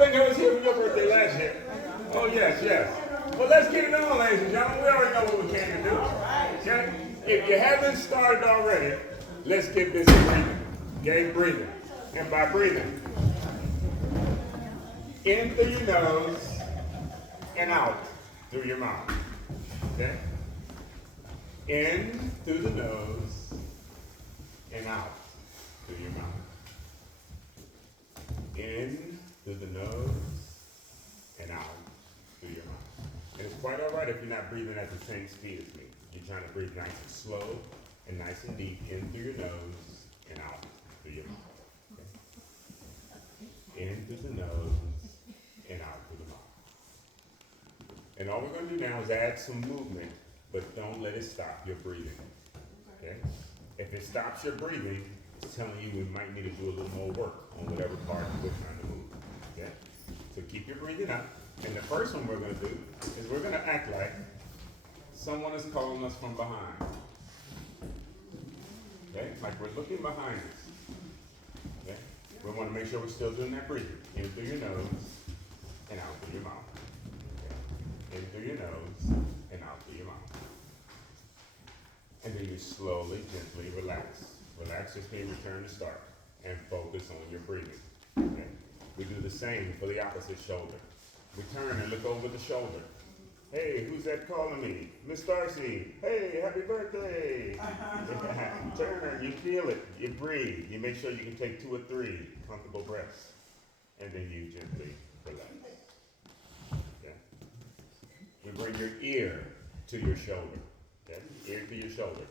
think I was here for your birthday last year. Oh, yes, yes. Well, let's get it on, ladies and gentlemen. We already know what we came to do. Okay? If you haven't started already, let's get this breathing. Okay, breathing. And by breathing, in through your nose and out through your mouth. Okay? In through the nose and out through your mouth. In through the nose and out through your mouth. And it's quite all right if you're not breathing at the same speed as me. You're trying to breathe nice and slow and nice and deep in through your nose and out through your mouth. Okay? In through the nose and out through the mouth. And all we're going to do now is add some movement, but don't let it stop your breathing. Okay? If it stops your breathing, it's telling you we might need to do a little more work on whatever part we're trying to move. Okay? So keep your breathing up. And the first one we're going to do is we're going to act like someone is calling us from behind. Okay? Like we're looking behind us. Okay? We want to make sure we're still doing that breathing. In through your nose and out through your mouth. Okay? In through your nose and out through your mouth. And then you slowly, gently relax. Relax just means return to start and focus on your breathing. Okay? We do the same for the opposite shoulder. We turn and look over the shoulder. Hey, who's that calling me? Miss Darcy. Hey, happy birthday. Turn, you feel it. You breathe. You make sure you can take 2 or 3 comfortable breaths. And then you gently relax. Okay? We bring your ear to your shoulder. Okay? Ear to your shoulder.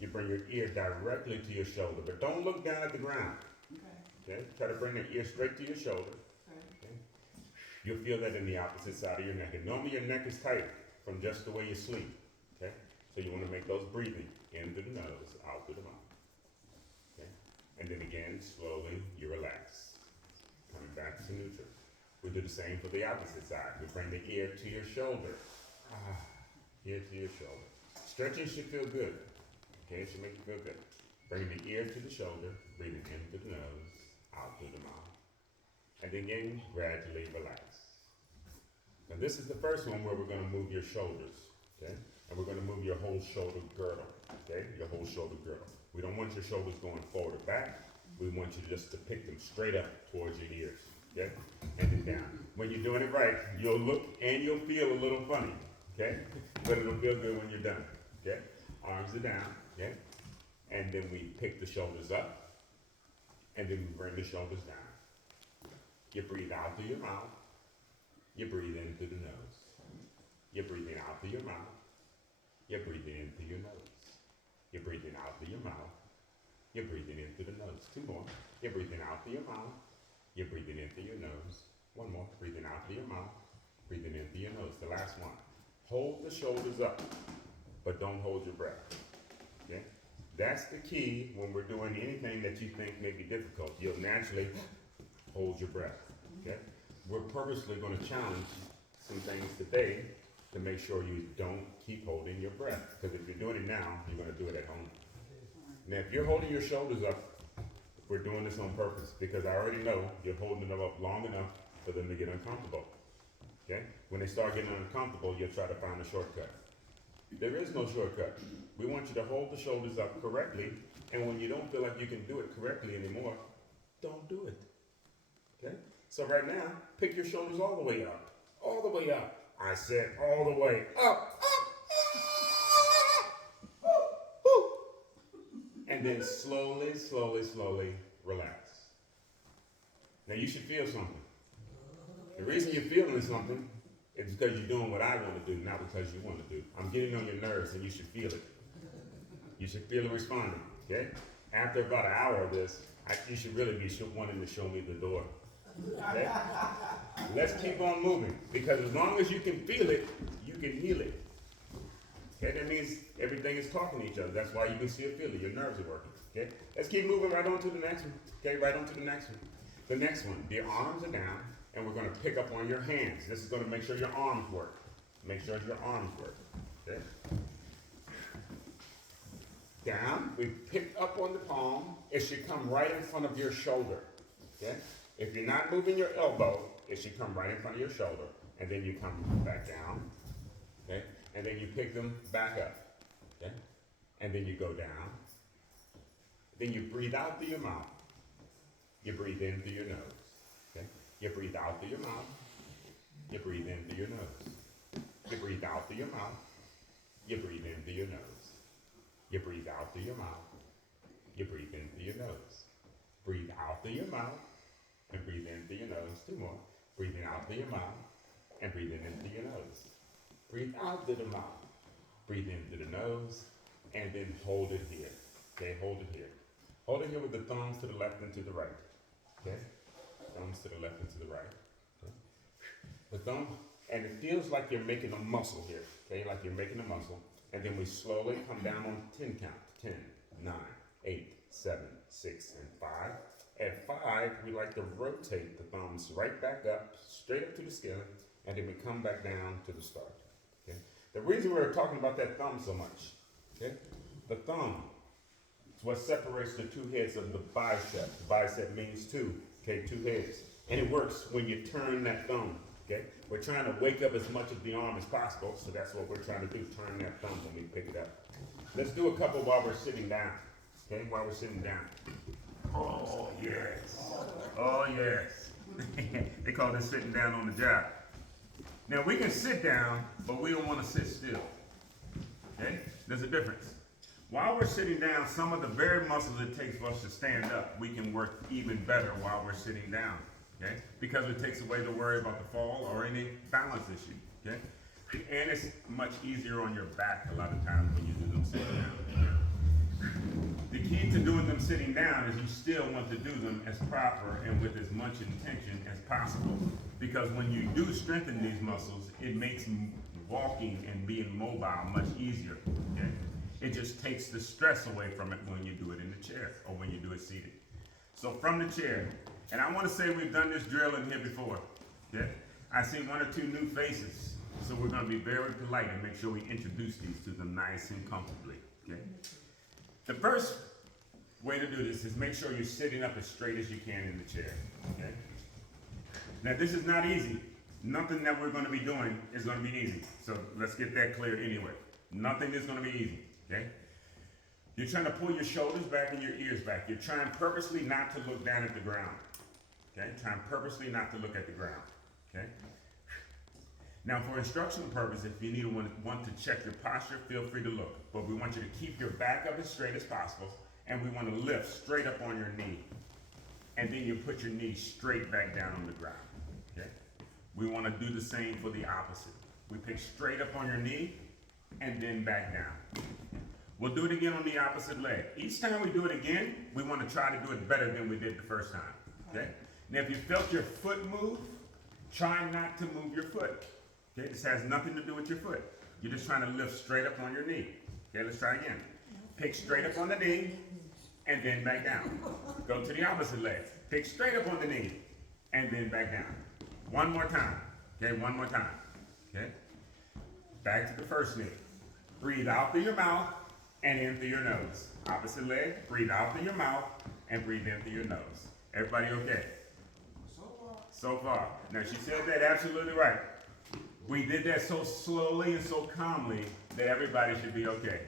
You bring your ear directly to your shoulder, but don't look down at the ground. Okay? Try to bring the ear straight to your shoulder. Okay? You'll feel that in the opposite side of your neck. And normally your neck is tight from just the way you sleep. Okay? So you want to make those breathing in through the nose, out through the mouth. Okay? And then again, slowly you relax. Coming back to neutral. We do the same for the opposite side. We bring the ear to your shoulder. Ear to your shoulder. Stretching should feel good. Okay, it should make you feel good. Bring the ear to the shoulder, breathing in through the nose, out through the mouth. And then again, gradually relax. Now this is the first one where we're going to move your shoulders, okay? And we're going to move your whole shoulder girdle, okay? Your whole shoulder girdle. We don't want your shoulders going forward or back. We want you just to pick them straight up towards your ears, okay? And then down. When you're doing it right, you'll look and you'll feel a little funny, okay? But it'll feel good when you're done, okay? Arms are down, okay? And then we pick the shoulders up, and then we bring the shoulders down. You breathe out through your mouth. You breathe in through the nose. You're breathing out through your mouth. You're breathing in through your nose. You're breathing out through your mouth. You're breathing in through the nose. 2 more. You're breathing out through your mouth. You're breathing in through your nose. 1 more. Breathing out through your mouth. Breathing in through your nose. The last one. Hold the shoulders up, but don't hold your breath. Okay? That's the key when we're doing anything that you think may be difficult. You'll naturally hold your breath. Okay? We're purposely going to challenge some things today to make sure you don't keep holding your breath. Because if you're doing it now, you're going to do it at home. Now, if you're holding your shoulders up, we're doing this on purpose because I already know you're holding them up long enough for them to get uncomfortable. Okay? When they start getting uncomfortable, you'll try to find a shortcut. There is no shortcut. We want you to hold the shoulders up correctly, and when you don't feel like you can do it correctly anymore, don't do it. Okay? So right now, pick your shoulders all the way up. All the way up. I said all the way up. And then slowly, slowly, slowly relax. Now you should feel something. The reason you're feeling something is because you're doing what I want to do, not because you want to do. I'm getting on your nerves and you should feel it. You should feel it responding, okay? After about an hour of this, you should really be wanting to show me the door. Okay? Let's keep on moving, because as long as you can feel it, you can heal it. Okay, that means everything is talking to each other. That's why you can still feel it. Your nerves are working. Okay, let's keep moving right on to the next one. Okay, right on to the next one. The next one, the arms are down, and we're going to pick up on your hands. This is going to make sure your arms work. Make sure your arms work. Okay. Down, we pick up on the palm. It should come right in front of your shoulder. Okay. If you're not moving your elbow, it should come right in front of your shoulder, and then you come back down, okay? And then you pick them back up, okay? And then you go down. Then you breathe out through your mouth. You breathe in through your nose, okay? You breathe out through your mouth. You breathe in through your nose. You breathe out through your mouth. You breathe in through your nose. You breathe out through your mouth. You breathe in through your nose. Breathe out through your mouth and breathe in through your nose. Two more. Breathing out through your mouth and breathing in through your nose. Breathe out through the mouth. Breathe in through the nose and then hold it here. Okay, hold it here. Hold it here with the thumbs to the left and to the right. Okay? Thumbs to the left and to the right. Okay? The thumb, and it feels like you're making a muscle here. Okay, like you're making a muscle. And then we slowly come down on 10 count. 10, 9, 8, 7, 6, and 5. At 5, we like to rotate the thumbs right back up, straight up to the ceiling, and then we come back down to the start. Okay? The reason we're talking about that thumb so much, okay? The thumb is what separates the two heads of the bicep. The bicep means two, okay, two heads. And it works when you turn that thumb, okay? We're trying to wake up as much of the arm as possible, so that's what we're trying to do, turn that thumb when we pick it up. Let's do a couple while we're sitting down, okay, while we're sitting down. Oh, yes. Oh, yes. They call this sitting down on the job. Now, we can sit down, but we don't want to sit still, okay? There's a difference. While we're sitting down, some of the very muscles it takes for us to stand up, we can work even better while we're sitting down, okay? Because it takes away the worry about the fall or any balance issue, okay? And it's much easier on your back a lot of times when you do them sitting down. The key to doing them sitting down is you still want to do them as proper and with as much intention as possible. Because when you do strengthen these muscles, it makes walking and being mobile much easier, okay? It just takes the stress away from it when you do it in the chair or when you do it seated. So from the chair, and I want to say we've done this drill in here before, okay? I see one or two new faces, so we're going to be very polite and make sure we introduce these to them nice and comfortably, okay? The first way to do this is make sure you're sitting up as straight as you can in the chair, okay? Now this is not easy. Nothing that we're going to be doing is going to be easy. So let's get that clear anyway. Nothing is going to be easy, okay? You're trying to pull your shoulders back and your ears back. You're trying purposely not to look down at the ground, okay? Trying purposely not to look at the ground, okay? Now for instructional purposes, if you need to want to check your posture, feel free to look. But we want you to keep your back up as straight as possible, and we want to lift straight up on your knee. And then you put your knee straight back down on the ground, okay? We want to do the same for the opposite. We pick straight up on your knee, and then back down. We'll do it again on the opposite leg. Each time we do it again, we want to try to do it better than we did the first time, okay? Now if you felt your foot move, try not to move your foot. Okay, this has nothing to do with your foot. You're just trying to lift straight up on your knee. Okay, let's try again. Pick straight up on the knee, and then back down. Go to the opposite leg. Pick straight up on the knee, and then back down. One more time. Okay, one more time. Okay? Back to the first knee. Breathe out through your mouth, and in through your nose. Opposite leg, breathe out through your mouth, and breathe in through your nose. Everybody okay? So far. Now, she said that absolutely right. We did that so slowly and so calmly that everybody should be okay.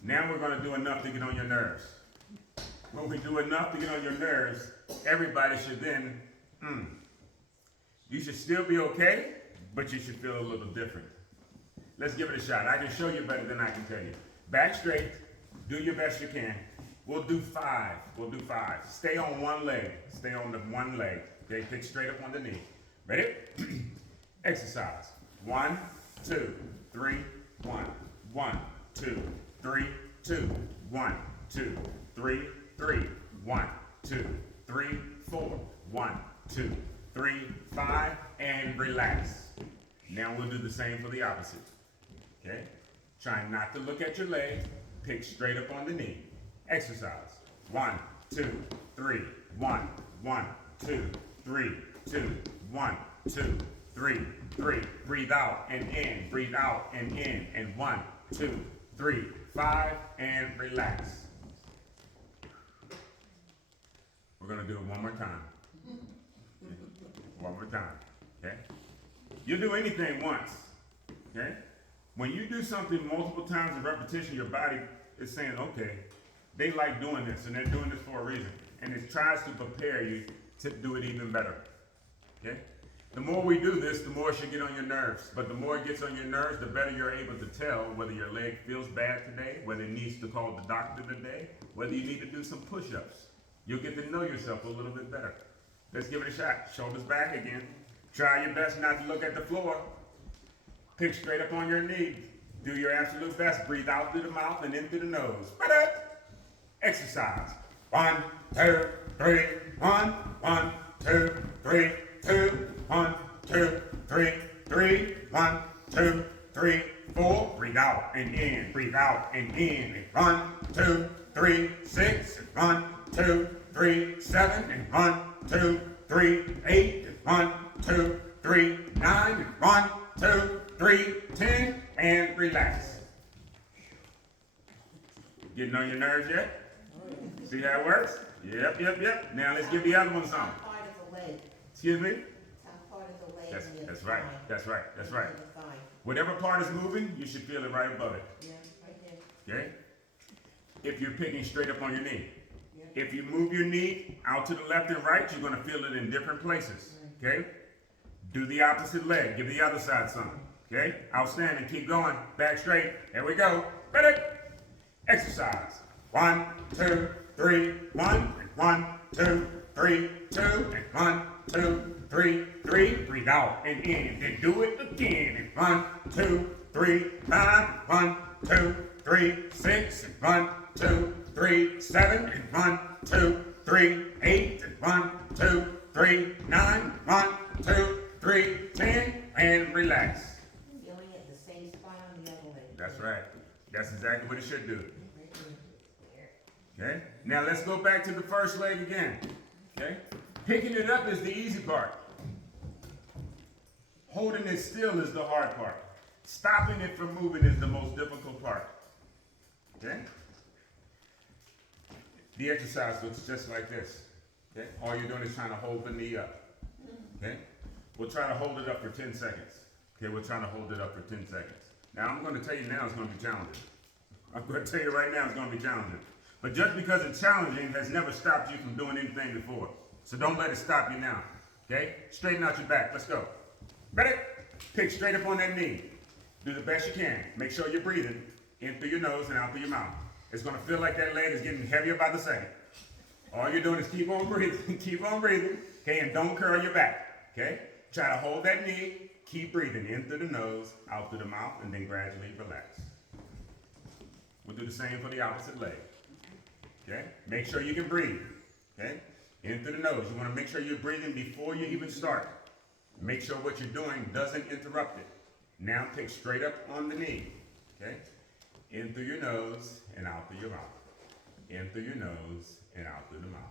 Now we're going to do enough to get on your nerves. When we do enough to get on your nerves, everybody should then, you should still be okay, but you should feel a little different. Let's give it a shot. I can show you better than I can tell you. Back straight, do your best you can. We'll do 5. We'll do 5. Stay on one leg. Stay on the one leg. Okay, pick straight up on the knee. Ready? Exercise. 1, 2, 3, 1. 1, 2, 3, 2. 1, 2, 3, 3. 1, 2, 3, 4. 1, 2, 3, 5, and relax. Now we'll do the same for the opposite. Okay? Try not to look at your leg. Pick straight up on the knee. Exercise. 1, 2, 3. 1, 1, 2, 3, 2. 1, 2, 3, 3. Breathe out and in. Breathe out and in. And 1, 2, 3, 5, and relax. We're going to do it one more time. One more time. Okay? You do anything once. Okay? When you do something multiple times in repetition, your body is saying, okay, they like doing this, and they're doing this for a reason. And it tries to prepare you to do it even better. Okay? The more we do this, the more it should get on your nerves. But the more it gets on your nerves, the better you're able to tell whether your leg feels bad today, whether it needs to call the doctor today, whether you need to do some push-ups. You'll get to know yourself a little bit better. Let's give it a shot. Shoulders back again. Try your best not to look at the floor. Pick straight up on your knee. Do your absolute best. Breathe out through the mouth and in through the nose. Exercise. 1, 2, 3, 1, 1, 2, 3, 2, 1, 2, 3, 3, 1, 2, 3, 4. Breathe out and in. Breathe out and in. And 1, 2, 3, 6. And 1, 2, 3, 7. And 1, 2, 3, 8. And 1, 2, 3, 9. And 1, 2, 3, 10. And relax. Getting on your nerves yet? See how it works? Yep. Now let's give the other one some. Top part of the leg. Excuse me? Top part of the leg. That's right. That's right. Whatever part is moving, you should feel it right above it. Yeah, right there. Okay? If you're picking straight up on your knee. Yeah. If you move your knee out to the left and right, you're going to feel it in different places. Okay? Do the opposite leg. Give the other side some. Okay? Outstanding. Keep going. Back straight. There we go. Ready? Exercise. 1, 2, 3, 1. 1, 2, 3, 2. And 1, 2, 3, 3. Breathe out and in. And do it again. And 1, 2, 3, 5. 1, 2, 3, 6. And 1, 2, 3, 7. And 1, 2, 3, 8. And 1, 2, 3, 9. 1, 2, 3, 10. And relax. Feeling at the same spot on the other leg. That's right. That's exactly what it should do. Okay? Now let's go back to the first leg again. Okay? Picking it up is the easy part. Holding it still is the hard part. Stopping it from moving is the most difficult part. Okay? The exercise looks just like this. Okay? All you're doing is trying to hold the knee up. Okay? We'll try to hold it up for 10 seconds. Okay, we're trying to hold it up for 10 seconds. Now I'm going to tell you now it's going to be challenging. I'm going to tell you right now it's going to be challenging. But just because it's challenging has never stopped you from doing anything before. So don't let it stop you now. Okay? Straighten out your back. Let's go. Ready? Pick straight up on that knee. Do the best you can. Make sure you're breathing in through your nose and out through your mouth. It's going to feel like that leg is getting heavier by the second. All you're doing is keep on breathing. Keep on breathing. Okay? And don't curl your back. Okay? Try to hold that knee. Keep breathing in through the nose, out through the mouth, and then gradually relax. We'll do the same for the opposite leg. Okay? Make sure you can breathe. Okay? In through the nose. You want to make sure you're breathing before you even start. Make sure what you're doing doesn't interrupt it. Now pick straight up on the knee. Okay? In through your nose and out through your mouth. In through your nose and out through the mouth.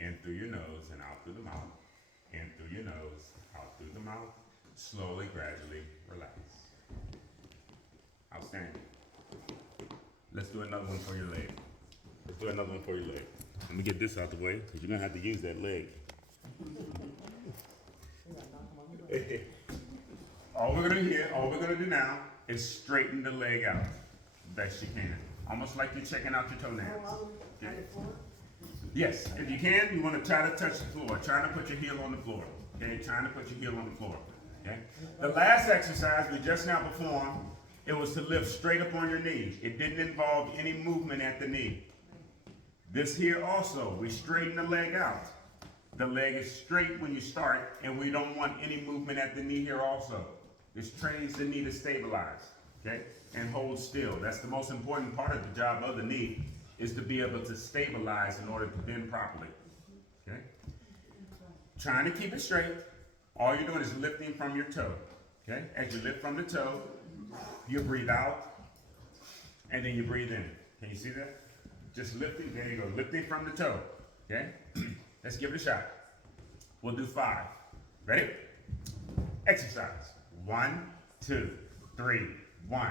In through your nose and out through the mouth. In through your nose, out through the mouth. Slowly, gradually, relax. Outstanding. Let's do another one for your leg. Let's do another one for your leg. Let me get this out the way, because you're going to have to use that leg. All we're going to do now is straighten the leg out best you can. Almost like you're checking out your toenails. Okay? Yes, if you can, you want to try to touch the floor. Try to put your heel on the floor. Okay? Trying to put your heel on the floor. Okay? The last exercise we just now performed, it was to lift straight up on your knee. It didn't involve any movement at the knee. This here also, we straighten the leg out. The leg is straight when you start, and we don't want any movement at the knee here also. This trains the knee to stabilize, okay, and hold still. That's the most important part of the job of the knee, is to be able to stabilize in order to bend properly, okay? Trying to keep it straight. All you're doing is lifting from your toe, okay? As you lift from the toe, you breathe out, and then you breathe in. Can you see that? Just lifting, there you go, lifting from the toe, okay? Let's give it a shot. We'll do 5. Ready? Exercise. 1, 2, 3, 1,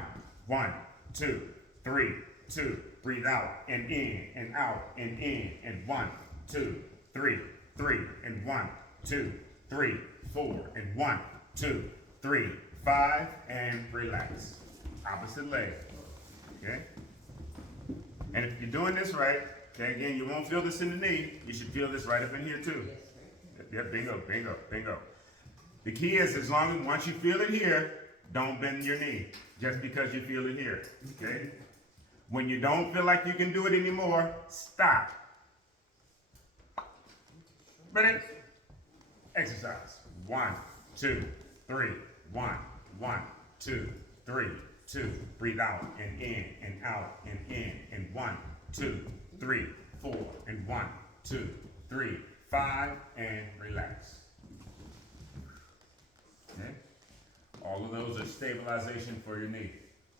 1, 2, 3, 2. Breathe out and in and out and in and 1, 2, 3, 3 and 1, 2, 3. 3, 4, and 1, 2, 3, 5, and relax. Opposite leg, okay? And if you're doing this right, okay, again, you won't feel this in the knee. You should feel this right up in here too. Yeah, bingo, bingo, bingo. The key is once you feel it here, don't bend your knee just because you feel it here, okay? When you don't feel like you can do it anymore, stop. Ready? Exercise. 1, 2, 3, 1, 1, 2, 3, 2. Breathe out and in and out and in and 1, 2, 3, 4 and 1, 2, 3, 5 and relax. Okay? All of those are stabilization for your knee.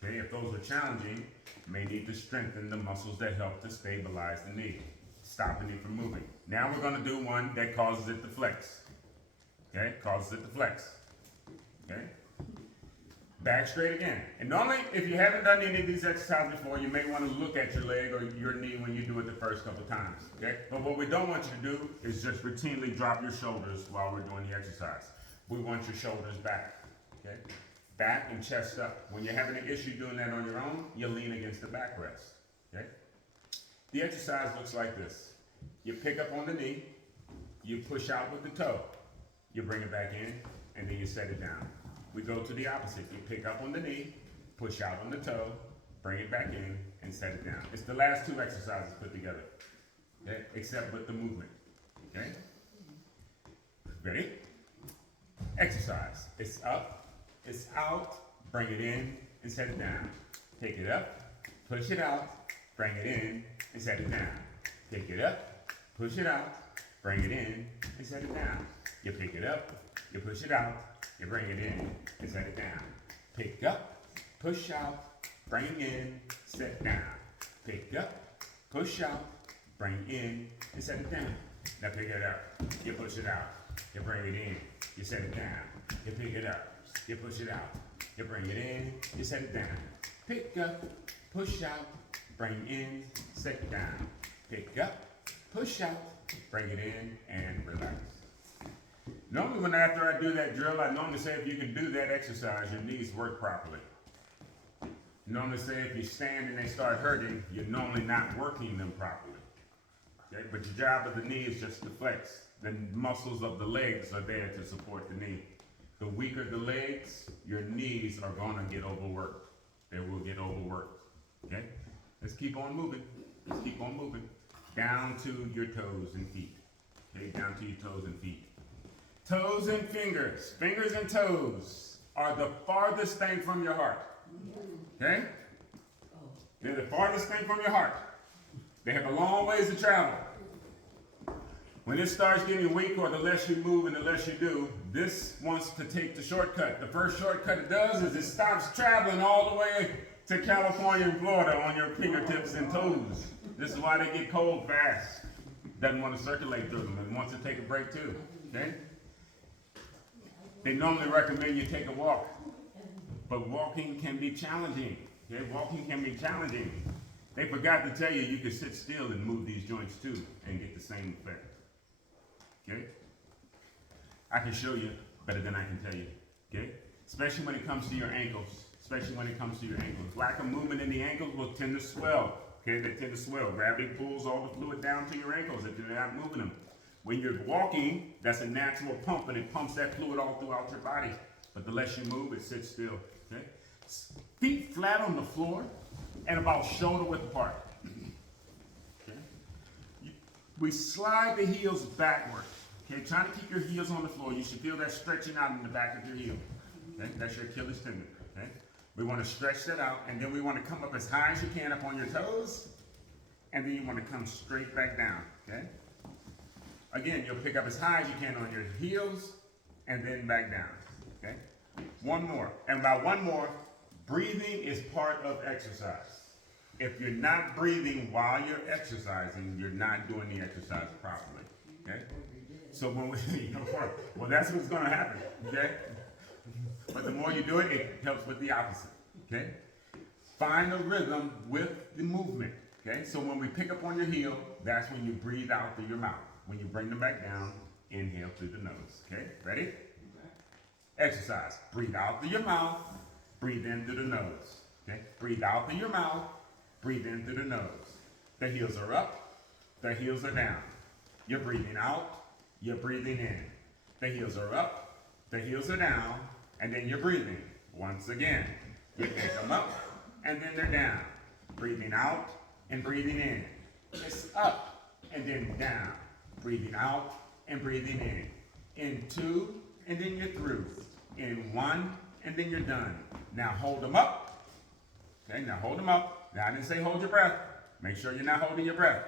Okay? If those are challenging, you may need to strengthen the muscles that help to stabilize the knee, stopping it from moving. Now we're going to do one that causes it to flex. Okay? Causes it to flex. Okay? Back straight again. And normally, if you haven't done any of these exercises before, you may want to look at your leg or your knee when you do it the first couple times. Okay? But what we don't want you to do is just routinely drop your shoulders while we're doing the exercise. We want your shoulders back. Okay? Back and chest up. When you're having an issue doing that on your own, you lean against the backrest. Okay? The exercise looks like this. You pick up on the knee, you push out with the toe, you bring it back in, and then you set it down. We go to the opposite. You pick up on the knee, push out on the toe, bring it back in, and set it down. It's the last two exercises put together, okay? Except with the movement, okay? Ready? Exercise. It's up, it's out, bring it in, and set it down. Pick it up, push it out, bring it in, and set it down. Pick it up, push it out, bring it in, and set it down. You pick it up, you push it out, you bring it in, and set it down. Pick up, push out, bring in, set down. Pick up, push out, bring in, and set it down. Now pick it up, you push it out, you bring it in, you set it down. You pick it up, you push it out, you bring it in, you set it down. Pick up, push out, bring in, set it down. Pick up, push out, bring it in, and relax. Normally after I do that drill, I normally say if you can do that exercise, your knees work properly. Normally say if you stand and they start hurting, you're normally not working them properly. Okay? But your job of the knee is just to flex. The muscles of the legs are there to support the knee. The weaker the legs, your knees are gonna get overworked. They will get overworked. Okay? Let's keep on moving. Let's keep on moving. Down to your toes and feet. Okay, down to your toes and feet. Toes and fingers. Fingers and toes are the farthest thing from your heart. Okay? They're the farthest thing from your heart. They have a long ways to travel. When it starts getting weak, or the less you move and the less you do, this wants to take the shortcut. The first shortcut it does is it stops traveling all the way to California and Florida on your fingertips and toes. This is why they get cold fast. Doesn't want to circulate through them and wants to take a break too. Okay? They normally recommend you take a walk, but walking can be challenging. Okay? Walking can be challenging. They forgot to tell you you can sit still and move these joints too and get the same effect. Okay? I can show you better than I can tell you. Okay? Especially when it comes to your ankles. Especially when it comes to your ankles. Lack of movement in the ankles will tend to swell. Okay? They tend to swell. Gravity pulls all the fluid down to your ankles if you're not moving them. When you're walking, that's a natural pump, and it pumps that fluid all throughout your body. But the less you move, it sits still. Okay? Feet flat on the floor and about shoulder width apart. Okay? We slide the heels backward. Okay? Trying to keep your heels on the floor. You should feel that stretching out in the back of your heel. Okay? That's your Achilles tendon. Okay? We want to stretch that out, and then we want to come up as high as you can up on your toes, and then you want to come straight back down. Okay? Again, you'll pick up as high as you can on your heels, and then back down. Okay? One more. And by one more, breathing is part of exercise. If you're not breathing while you're exercising, you're not doing the exercise properly. Okay? So when we, well, that's what's going to happen. Okay? But the more you do it, it helps with the opposite. Okay? Find a rhythm with the movement. Okay? So when we pick up on your heel, that's when you breathe out through your mouth. When you bring them back down, inhale through the nose. Okay, ready? Exercise. Breathe out through your mouth, breathe in through the nose. Okay, breathe out through your mouth, breathe in through the nose. The heels are up, the heels are down. You're breathing out, you're breathing in. The heels are up, the heels are down, and then you're breathing. Once again, you pick them up, and then they're down. Breathing out and breathing in. It's up and then down. Breathing out and breathing in. In two, and then you're through. In one, and then you're done. Now hold them up. Okay, now hold them up. Now I didn't say hold your breath. Make sure you're not holding your breath.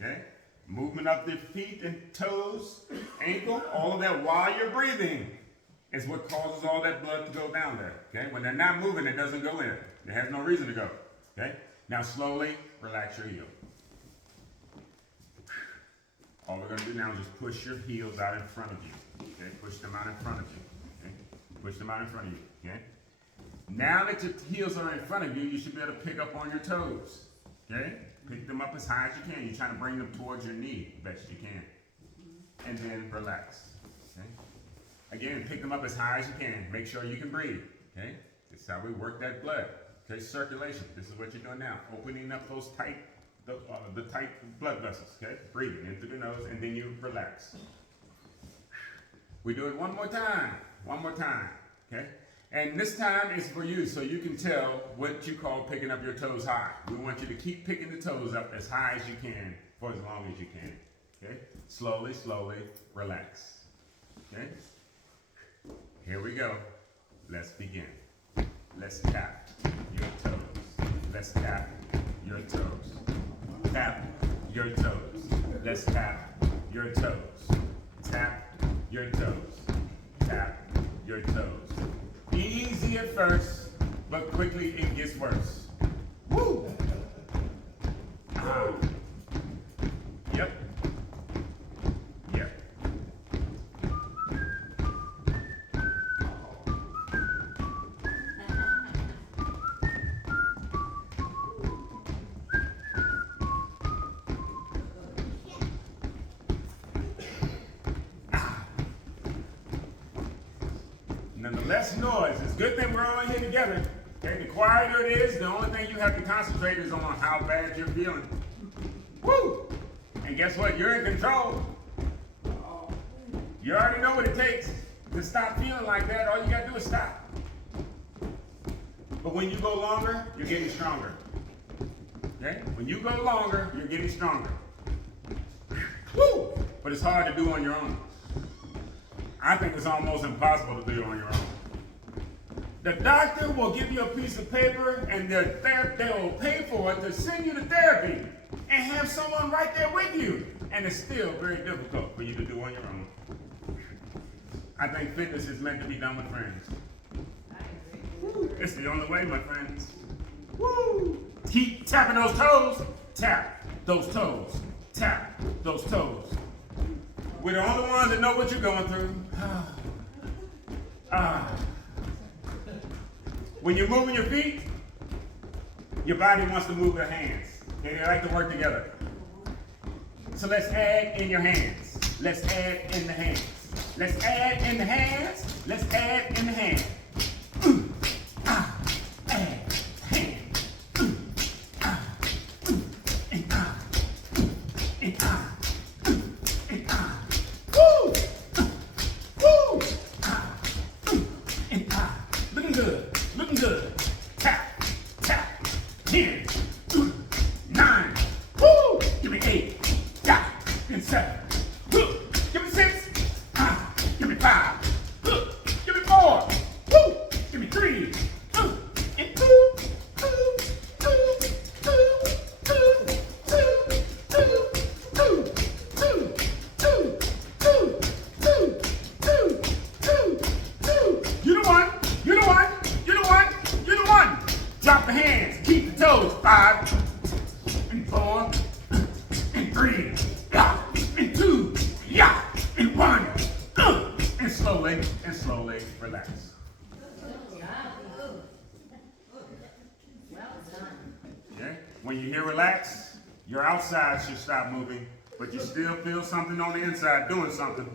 Okay? Movement of the feet and toes, ankle, all of that while you're breathing is what causes all that blood to go down there. Okay? When they're not moving, it doesn't go in. It has no reason to go. Okay? Now slowly relax your heel. All we're going to do now is just push your heels out in front of you. Okay? Push them out in front of you. Okay? Push them out in front of you. Okay? Now that your heels are in front of you, you should be able to pick up on your toes. Okay? Pick them up as high as you can. You're trying to bring them towards your knee best you can. And then relax. Okay? Again, pick them up as high as you can. Make sure you can breathe. Okay? This is how we work that blood. Okay? Circulation. This is what you're doing now. Opening up those tight, the tight blood vessels. Okay? Breathing in through the nose, and then you relax. We do it one more time. One more time. Okay? And this time is for you, so you can tell what you call picking up your toes high. We want you to keep picking the toes up as high as you can for as long as you can. Okay? Slowly, slowly, relax. Okay? Here we go. Let's begin. Let's tap your toes. Let's tap your toes. Tap your toes. Let's tap your toes. Tap your toes. Tap your toes. Easy at first, but quickly it gets worse. Woo! Yep. Yep. Now the less noise, it's a good thing we're all in here together. Okay, the quieter it is, the only thing you have to concentrate is on how bad you're feeling. Woo! And guess what? You're in control. You already know what it takes to stop feeling like that. All you gotta do is stop. But when you go longer, you're getting stronger. Okay? When you go longer, you're getting stronger. Woo! But it's hard to do on your own. I think it's almost impossible to do on your own. The doctor will give you a piece of paper and they'll pay for it to send you to therapy and have someone right there with you. And it's still very difficult for you to do on your own. I think fitness is meant to be done with friends. Woo. It's the only way, my friends. Woo! Keep tapping those toes. Tap those toes. Tap those toes. We're the only ones that know what you're going through. When you're moving your feet, your body wants to move your hands. They like to work together. So let's add in your hands. Let's add in the hands. Let's add in the hands. Let's add in the hands. Add, hand. Woo! Woo! Looking good. Looking good. Tap. Tap. 10. 9. Woo! Give me 8. Yeah. And 7. Give me 6. Give me 5. Give me 4. Woo! Give me 3. And 2. You're the one. You're the one. You're the one. You're the one. Drop the hands. Keep the toes. 5 and 4 and 3. Yeah. And 2. Yeah. And 1. And slowly relax. Okay? When you hear relax, your outside should stop moving, but you still feel something on the inside doing something.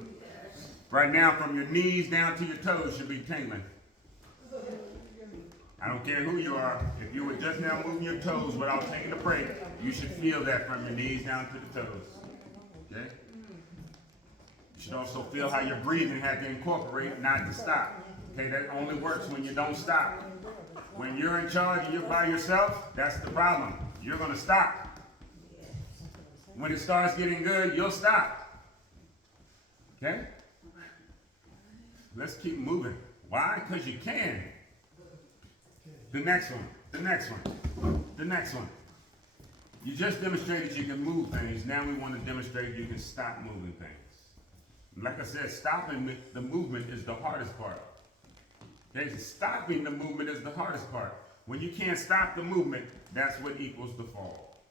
Right now, from your knees down to your toes should be tingling. I don't care who you are. If you were just now moving your toes without taking a break, you should feel that from your knees down to the toes. Okay? You should also feel how your breathing had to incorporate, not to stop. Okay, that only works when you don't stop. When you're in charge and you're by yourself, that's the problem. You're going to stop. When it starts getting good, you'll stop. Okay? Let's keep moving. Why? Because you can. The next one. The next one. The next one. You just demonstrated you can move things. Now we want to demonstrate you can stop moving things. Like I said, stopping the movement is the hardest part. Okay? Stopping the movement is the hardest part. When you can't stop the movement, that's what equals the fall.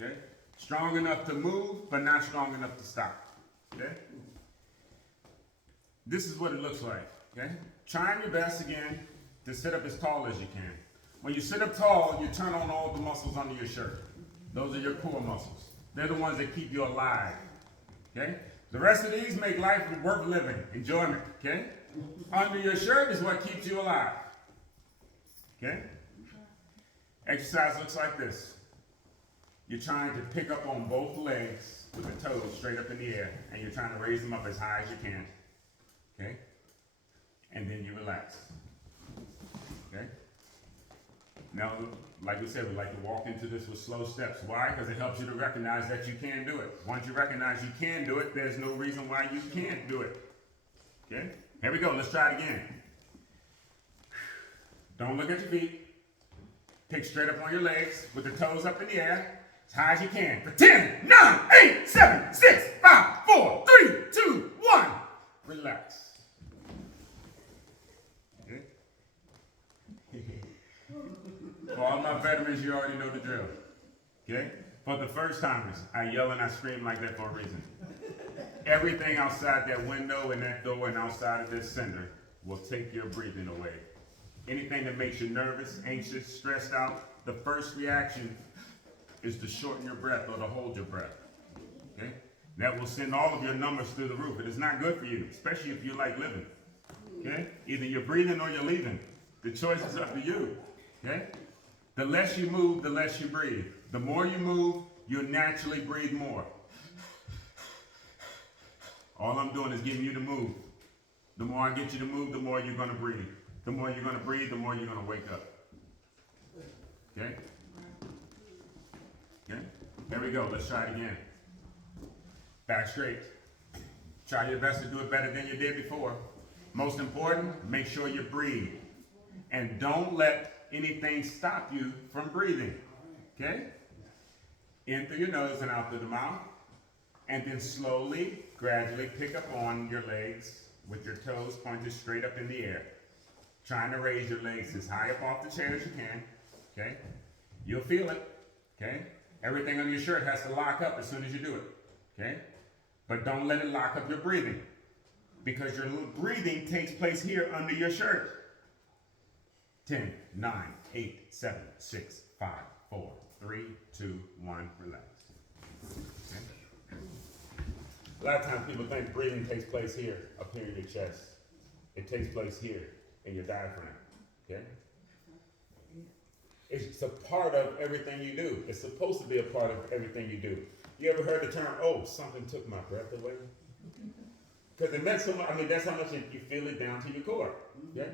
Okay? Strong enough to move, but not strong enough to stop. Okay? This is what it looks like. Okay? Trying your best again to sit up as tall as you can. When you sit up tall, you turn on all the muscles under your shirt. Those are your core muscles. They're the ones that keep you alive. Okay? The rest of these make life worth living, enjoyment. Okay? Under your shirt is what keeps you alive. Okay? Exercise looks like this. You're trying to pick up on both legs with the toes straight up in the air, and you're trying to raise them up as high as you can. Okay? And then you relax. Okay? Now, like we said, we like to walk into this with slow steps. Why? Because it helps you to recognize that you can do it. Once you recognize you can do it, there's no reason why you can't do it. Okay? Here we go. Let's try it again. Don't look at your feet. Pick straight up on your legs with the toes up in the air as high as you can. For 10, 9, 8, 7, 6, 5, 4, 3, 2, 1. Relax. Okay? For all my veterans, you already know the drill. Okay? For the first timers, I yell and I scream like that for a reason. Everything outside that window and that door and outside of this center will take your breathing away. Anything that makes you nervous, anxious, stressed out, the first reaction is to shorten your breath or to hold your breath. Okay? That will send all of your numbers through the roof. It is not good for you, especially if you like living. Okay? Either you're breathing or you're leaving. The choice is up to you. Okay? The less you move, the less you breathe. The more you move, you'll naturally breathe more. All I'm doing is getting you to move. The more I get you to move, the more you're going to breathe. The more you're going to breathe, the more you're going to wake up. Okay? Okay? There we go. Let's try it again. Back straight. Try your best to do it better than you did before. Most important, make sure you breathe. And don't let anything stop you from breathing. Okay? In through your nose and out through the mouth. And then slowly, gradually pick up on your legs with your toes pointed straight up in the air. Trying to raise your legs as high up off the chair as you can. Okay? You'll feel it. Okay? Everything on your shirt has to lock up as soon as you do it. Okay? But don't let it lock up your breathing. Because your breathing takes place here under your shirt. 10, 9, 8, 7, 6, 5, 4, 3, 2, 1, relax. Okay? A lot of times people think breathing takes place here, up here in your chest. It takes place here in your diaphragm. Okay? It's a part of everything you do. It's supposed to be a part of everything you do. You ever heard the term, oh, something took my breath away? Because it meant so much. I mean, that's how much you feel it down to your core. Okay?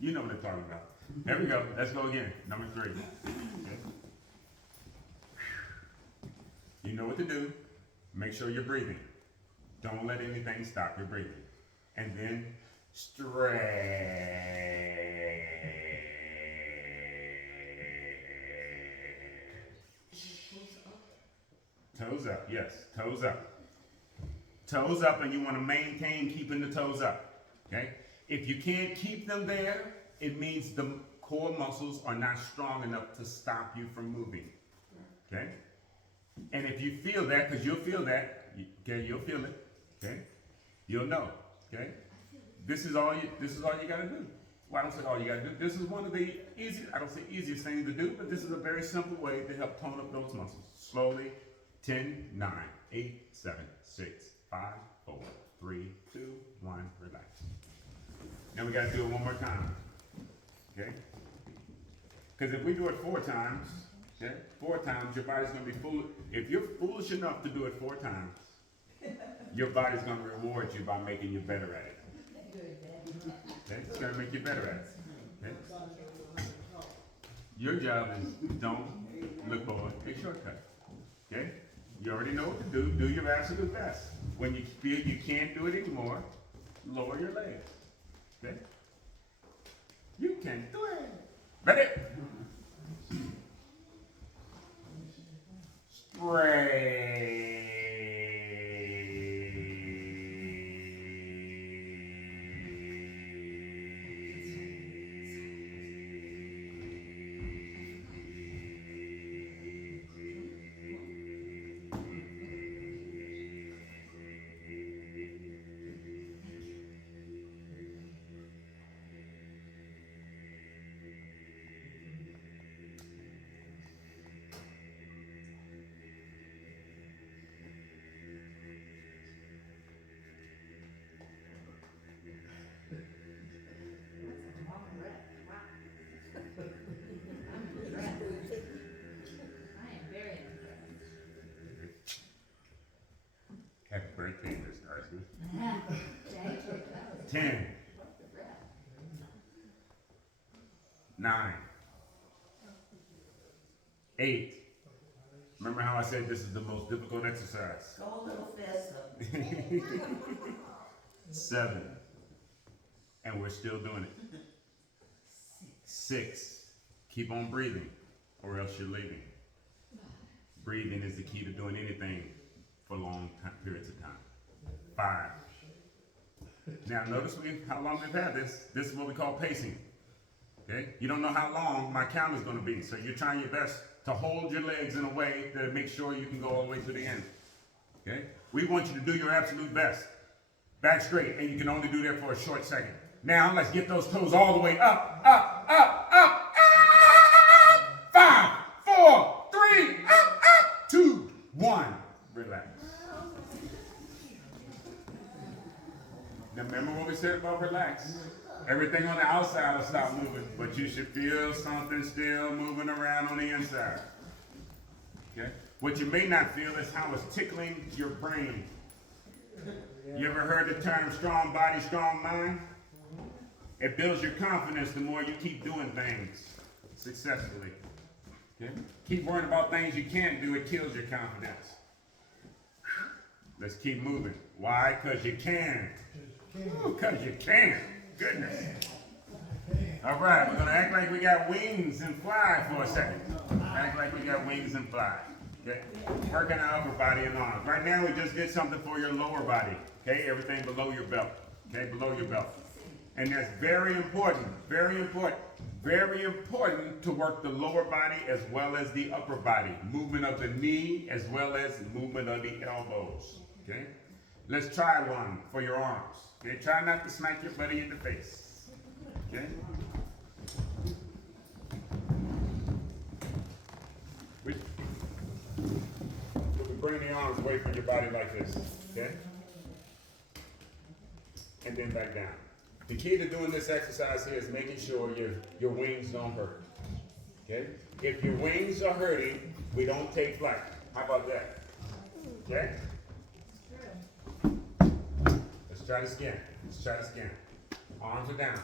You know what I'm talking about. There we go. Let's go again. Number 3. Okay? You know what to do. Make sure you're breathing. Don't let anything stop your breathing. And then stretch. Toes up, yes. Toes up. Toes up, and you want to maintain keeping the toes up. Okay? If you can't keep them there, it means the core muscles are not strong enough to stop you from moving. Okay? And if you feel that, because you'll feel that, okay, you'll feel it, okay? You'll know, okay? This is all you got to do. Well, I don't say all you got to do. This is one of the easiest things to do, but this is a very simple way to help tone up those muscles. Slowly, 10, 9, 8, 7, 6, 5, 4, 3, 2, 1, relax. Now we gotta do it one more time, okay? Because if we do it 4 times, okay, 4 times, your body's gonna be foolish. If you're foolish enough to do it 4 times, your body's gonna reward you by making you better at it. Okay? It's gonna make you better at it. Okay? Your job is don't look for a shortcut. Okay? You already know what to do. Do your absolute best. When you feel you can't do it anymore, lower your legs. Okay? You can do it. Ready? Spray. Happy birthday, Miss Darcy. 10, 9, 8. Remember how I said this is the most difficult exercise? Go a little faster. 7. And we're still doing it. 6. Keep on breathing, or else you're leaving. Breathing is the key to doing anything for long periods of time. 5. Now notice how long we've had this. This is what we call pacing. Okay? You don't know how long my count is going to be, so you're trying your best to hold your legs in a way that makes sure you can go all the way to the end. Okay? We want you to do your absolute best. Back straight, and you can only do that for a short second. Now let's get those toes all the way up, up, up, up, up. 5, 4, 3, up, 2, 1. Relax. Now remember what we said about relax. Everything on the outside will stop moving, but you should feel something still moving around on the inside. Okay? What you may not feel is how it's tickling your brain. You ever heard the term strong body, strong mind? It builds your confidence the more you keep doing things successfully. Okay? Keep worrying about things you can't do, it kills your confidence. Let's keep moving. Why? Because you can. Because you can. Goodness. All right, we're going to act like we got wings and fly for a second. Act like we got wings and fly. Okay? Working our upper body and arms. Right now, we just did something for your lower body. Okay? Everything below your belt. Okay? Below your belt. And that's very important. Very important. Very important to work the lower body as well as the upper body. Movement of the knee as well as movement of the elbows. Okay? Let's try one for your arms. Okay? Try not to smack your buddy in the face. Okay? We bring the arms away from your body like this. Okay? And then back down. The key to doing this exercise here is making sure your wings don't hurt. Okay? If your wings are hurting, we don't take flight. How about that? Okay? Let's try this again. Let's try this again. Arms are down.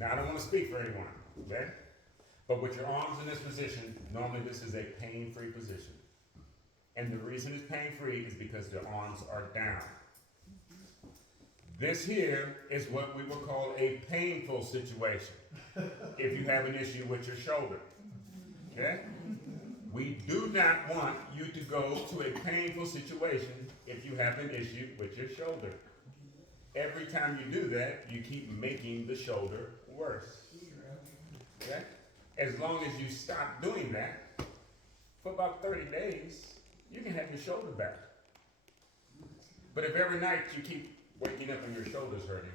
Now I don't want to speak for anyone, okay? But with your arms in this position, normally this is a pain-free position. And the reason it's pain-free is because the arms are down. This here is what we will call a painful situation if you have an issue with your shoulder. Okay? We do not want you to go to a painful situation if you have an issue with your shoulder. Every time you do that, you keep making the shoulder worse. Okay? As long as you stop doing that, for about 30 days, you can have your shoulder back. But if every night you keep waking up and your shoulder's hurting,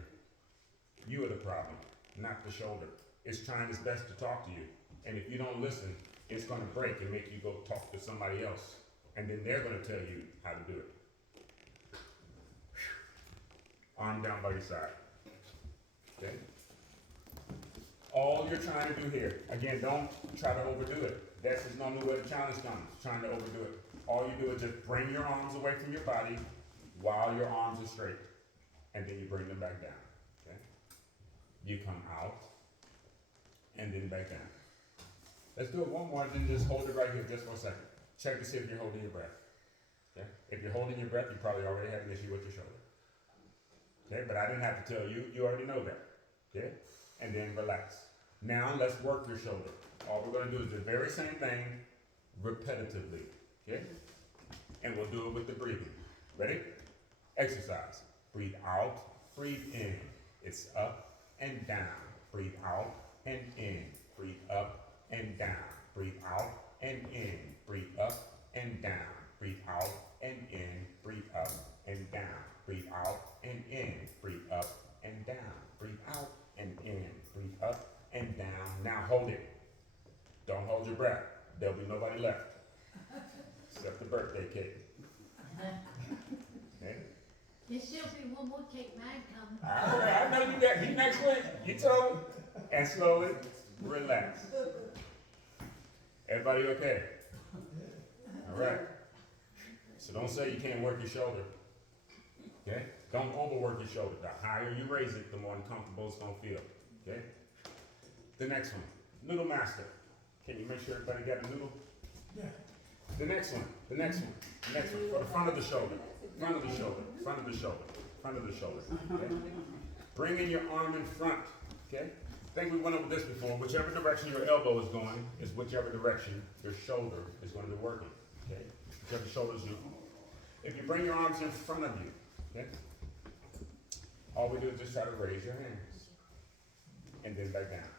you are the problem, not the shoulder. It's trying its best to talk to you. And if you don't listen, it's going to break and make you go talk to somebody else. And then they're going to tell you how to do it. arm down by your side. Okay? All you're trying to do here, again, don't try to overdo it. This is normally where the challenge comes, trying to overdo it. All you do is just bring your arms away from your body while your arms are straight. And then you bring them back down. Okay? You come out and then back down. Let's do it one more, then just hold it right here just for a second. Check to see if you're holding your breath. Okay? If you're holding your breath, you probably already have an issue with your shoulder. Okay? But I didn't have to tell you, you already know that. Okay? And then relax. Now let's work your shoulder. All we're going to do is the very same thing repetitively. Okay? And we'll do it with the breathing. Ready? Exercise. Breathe out, breathe in. It's up and down. Breathe out and in. Breathe up and down. Breathe out and in. Breathe up and down. Breathe out and in. Breathe up and down. Breathe out and in. Breathe up and down. Breathe out and in. Breathe up and down. Now hold it. Don't hold your breath. There'll be nobody left. Except the birthday cake. Okay? There still be one more cake man coming. All right, I know you got you next week. You told me. And slowly relax. Everybody okay? All right. So don't say you can't work your shoulder. Okay? Don't overwork your shoulder. The higher you raise it, the more uncomfortable it's gonna feel. Okay? The next one, noodle master. Can you make sure everybody got a noodle? Yeah. The next one, the next one, the next one, for the front of the shoulder, front of the shoulder, front of the shoulder, front of the shoulder. Okay? Bringing your arm in front. Okay? I think we went over this before. Whichever direction your elbow is going is whichever direction your shoulder is going to be working. Okay? Whichever shoulders you. If you bring your arms in front of you, okay? All we do is just try to raise your hands and then back down.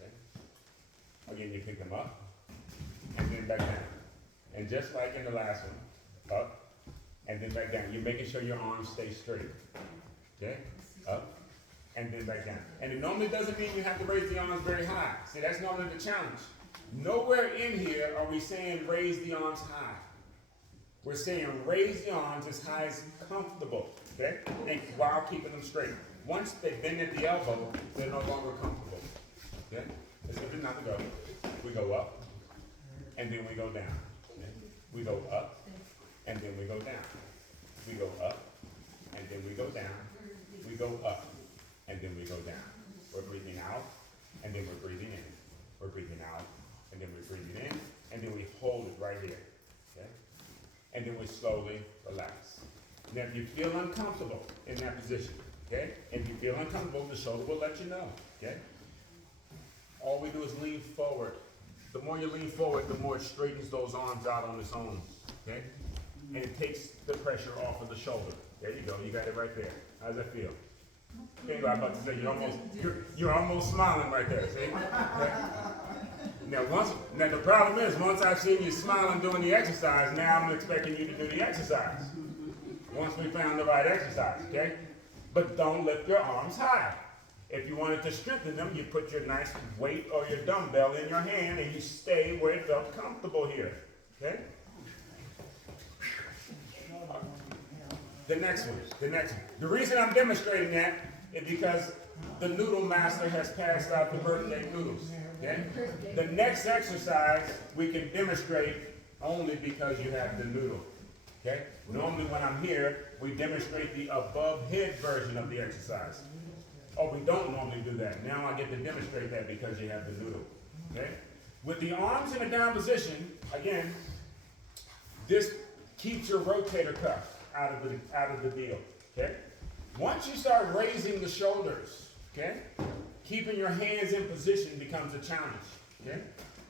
Okay? Again, you pick them up and then back down. And just like in the last one, up and then back down. You're making sure your arms stay straight. Okay? Up and then back down. And it normally doesn't mean you have to raise the arms very high. See, that's normally the challenge. Nowhere in here are we saying raise the arms high. We're saying raise the arms as high as comfortable, okay? And while keeping them straight. Once they bend at the elbow, they're no longer comfortable, okay? It's good enough to go. We go up, and then we go down. Okay? We go up, and then we go down. We go up, and then we go down. We go up, and then we go down. We're breathing out, and then we're breathing in. We're breathing out, and then we're breathing in, and then we hold it right here, okay? And then we slowly relax. Now, if you feel uncomfortable in that position, okay? If you feel uncomfortable, the shoulder will let you know, okay? All we do is lean forward. The more you lean forward, the more it straightens those arms out on its own, okay? And it takes the pressure off of the shoulder. There you go, you got it right there. How does that feel? Okay, I'm about to say, you're almost smiling right there, see? Okay? Now the problem is, once I've seen you smiling doing the exercise, now I'm expecting you to do the exercise. Once we found the right exercise, okay? But don't lift your arms high. If you wanted to strengthen them, you put your nice weight or your dumbbell in your hand and you stay where it felt comfortable here, okay? The next one. The reason I'm demonstrating that is because the noodle master has passed out the birthday noodles. Okay? The next exercise we can demonstrate only because you have the noodle. Okay? Normally when I'm here, we demonstrate the above head version of the exercise. Oh, we don't normally do that. Now I get to demonstrate that because you have the noodle. Okay? With the arms in a down position, again, this keeps your rotator cuff out of the deal. Okay? Once you start raising the shoulders, okay, keeping your hands in position becomes a challenge. Okay?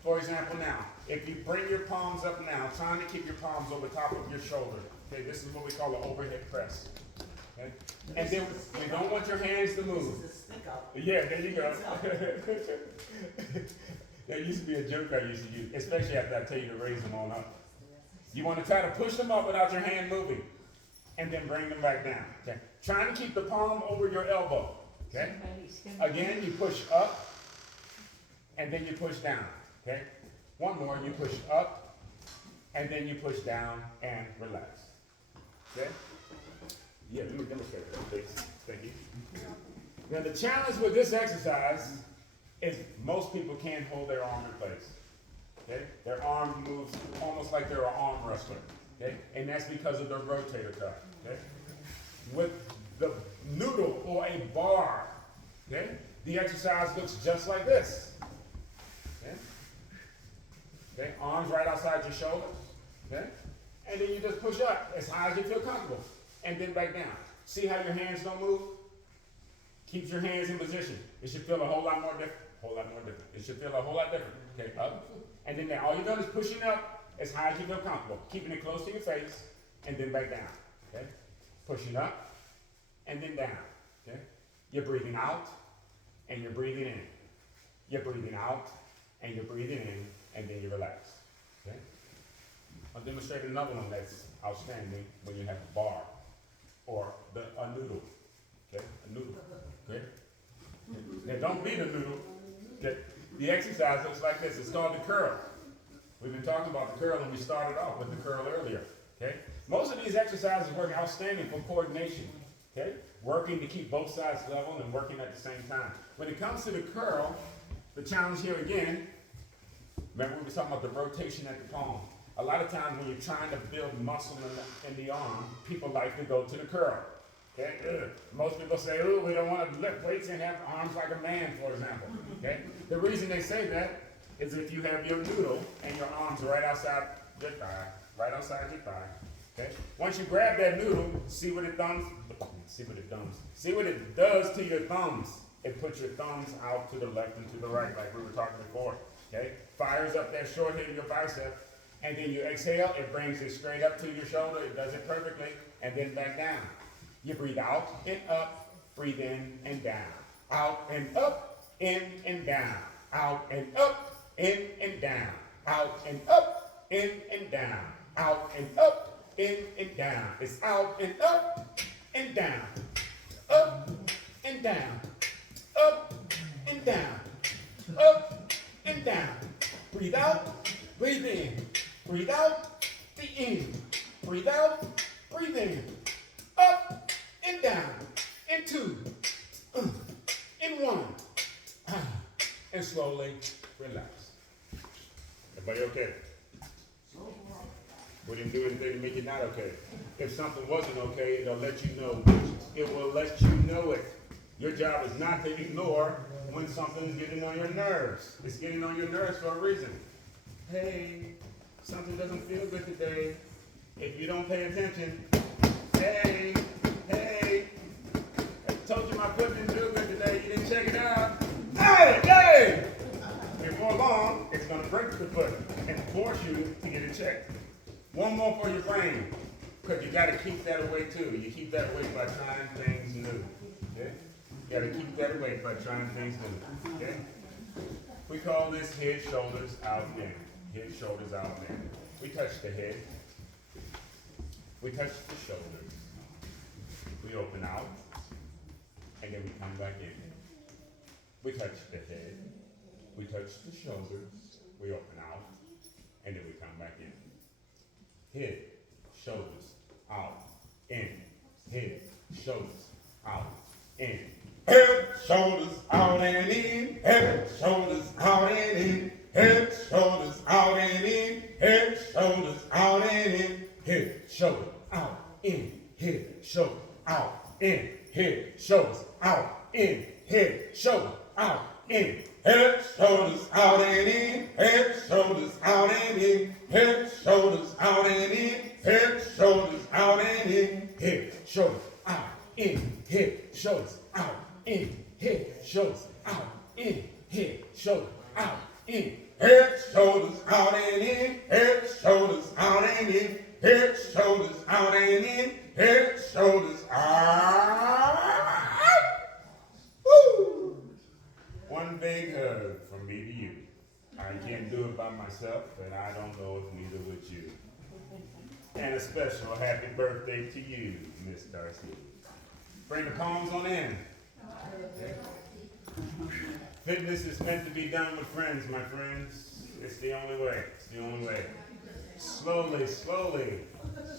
For example, now, if you bring your palms up now, trying to keep your palms over top of your shoulder. Okay, this is what we call an overhead press. Okay? And then we don't want your hands to move. Yeah, there you go. There used to be a joke I used to use, especially after I tell you to raise them on up. You want to try to push them up without your hand moving, and then bring them back down. Okay? Trying to keep the palm over your elbow. Okay? Again, you push up, and then you push down. Okay? One more, you push up, and then you push down and relax. Okay? Yeah, let me demonstrate that, please. Thank you. Now the challenge with this exercise is most people can't hold their arm in place. Okay? Their arm moves almost like they're an arm wrestler. Okay? And that's because of the rotator cuff. Okay? With the noodle or a bar, okay, the exercise looks just like this. Okay? Okay? Arms right outside your shoulders. Okay? And then you just push up as high as you feel comfortable. And then back down. See how your hands don't move? Keeps your hands in position. It should feel a whole lot more different. It should feel a whole lot different. Okay, up. And then down. All you're doing is pushing up as high as you feel comfortable. Keeping it close to your face. And then back down. Okay? Pushing up. And then down. Okay? You're breathing out. And you're breathing in. You're breathing out. And you're breathing in. And then you relax. Okay? I'll demonstrate another one that's outstanding when you have a bar. Or a noodle. Okay? A noodle. Okay? Now don't be the noodle. Okay? The exercise looks like this. It's called the curl. We've been talking about the curl and we started off with the curl earlier. Okay? Most of these exercises work outstanding for coordination. Okay? Working to keep both sides level and working at the same time. When it comes to the curl, the challenge here again, remember we were talking about the rotation at the palm. A lot of times when you're trying to build muscle in the arm, people like to go to the curl. Okay? Most people say, oh, we don't want to lift weights and have arms like a man, for example. Okay? The reason they say that is if you have your noodle and your arms right outside your thigh, right outside your thigh. Okay? Once you grab that noodle, see what it does to your thumbs. It puts your thumbs out to the left and to the right, like we were talking before. Okay? Fires up that short hip of your bicep. And then you exhale, it brings it straight up to your shoulder, it does it perfectly, and then back down. You breathe out and up, breathe in and down. Out and up, in and down. Out and up, in and down. Out and up, in and down. Out and up, in and down. It's out and up and down. Up and down. Up and down. Up and down. Breathe out, breathe in. Breathe out, the in. Breathe out, breathe in. Up and down. In two. In one. And slowly relax. Everybody okay? We didn't do anything to make it not okay. If something wasn't okay, it'll let you know. It will let you know it. Your job is not to ignore when something is getting on your nerves. It's getting on your nerves for a reason. Hey, something doesn't feel good today. If you don't pay attention, hey, I told you my foot didn't feel good today. You didn't check it out. Hey! Before long, it's going to break the foot and force you to get it checked. One more for your brain, because you got to keep that away too. You keep that away by trying things new. Okay? You got to keep that away by trying things new. Okay? We call this head, shoulders, out, in. Head, shoulders, out, in. We touch the head. We touch the shoulders. We open out. And then we come back in. We touch the head. We touch the shoulders. We open out. And then we come back in. Head, shoulders, out, in. Head, shoulders, out, in. Head, shoulders, out and in. Head, shoulders, out and in. Head, shoulders, out and in. Head, shoulders, out and in. Head, shoulder, out, in. Head, shoulder, out, in. Head, shoulders, out, in. Head, shoulder, out, in. Head, shoulders, out and in. Head, shoulders, out and in. Head, shoulders, out and in. Head, shoulders, out and in. Head, shoulders, out, in. Head, shoulders, out, in. Head, shoulders, out, in. Head, shoulders, out, in. Head, shoulders, out and in. Head, shoulders, out and in. Head, shoulders, out and in. Head, shoulders, out. Woo! One big hug from me to you. I can't do it by myself, and I don't know if neither would you. And a special happy birthday to you, Miss Darcy. Bring the palms on in. Okay. Fitness is meant to be done with friends, my friends. It's the only way. It's the only way. Slowly, slowly,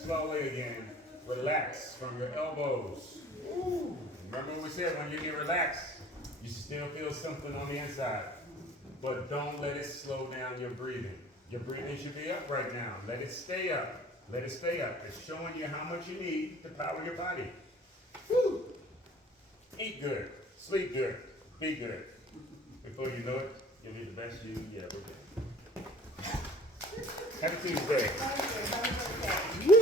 slowly again. Relax from your elbows. Ooh. Remember what we said, when you get relaxed, you still feel something on the inside. But don't let it slow down your breathing. Your breathing should be up right now. Let it stay up. Let it stay up. It's showing you how much you need to power your body. Woo! Eat good. Sleep good. Be good. Before you know it, you'll be the best you ever been. Happy Tuesday. Thank you. Have a good day.